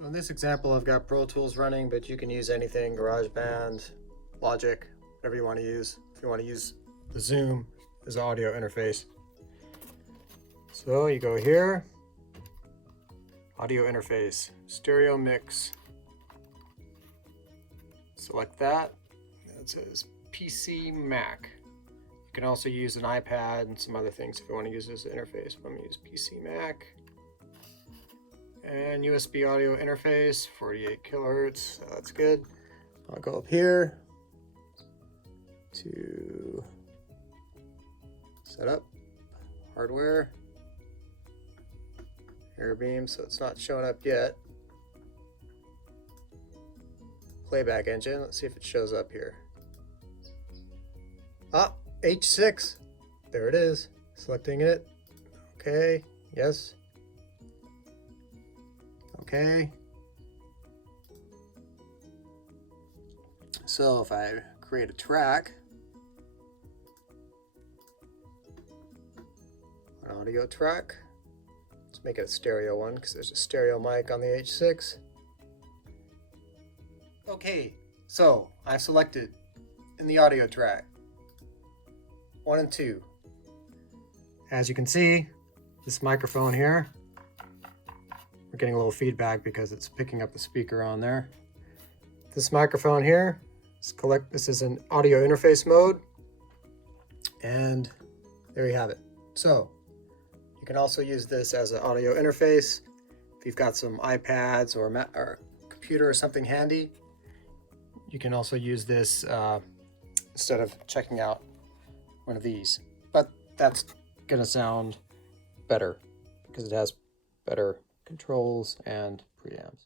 So in this example, I've got Pro Tools running, but you can use anything, GarageBand, Logic, whatever you want to use. If you want to use the Zoom as audio interface. So you go here, audio interface, stereo mix. Select that. It says PC Mac. You can also use an iPad and some other things if you want to use this interface. But I'm going to use PC Mac. And USB audio interface, 48 kilohertz, so that's good. I'll go up here to set up hardware, AirBeam, so it's not showing up yet. Playback engine, let's see if it shows up here. Ah, H6, there it is, selecting it. Okay, yes. Okay. So if I create a track, an audio track, let's make it a stereo one because there's a stereo mic on the H6. Okay, so I selected in the audio track 1 and 2. As you can see, this microphone here, we're getting a little feedback because it's picking up the speaker on there. This microphone here, this is an audio interface mode, and there you have it. So you can also use this as an audio interface if you've got some iPads or computer or something handy. You can also use this instead of checking out one of these, but that's gonna sound better because it has better controls and preamps.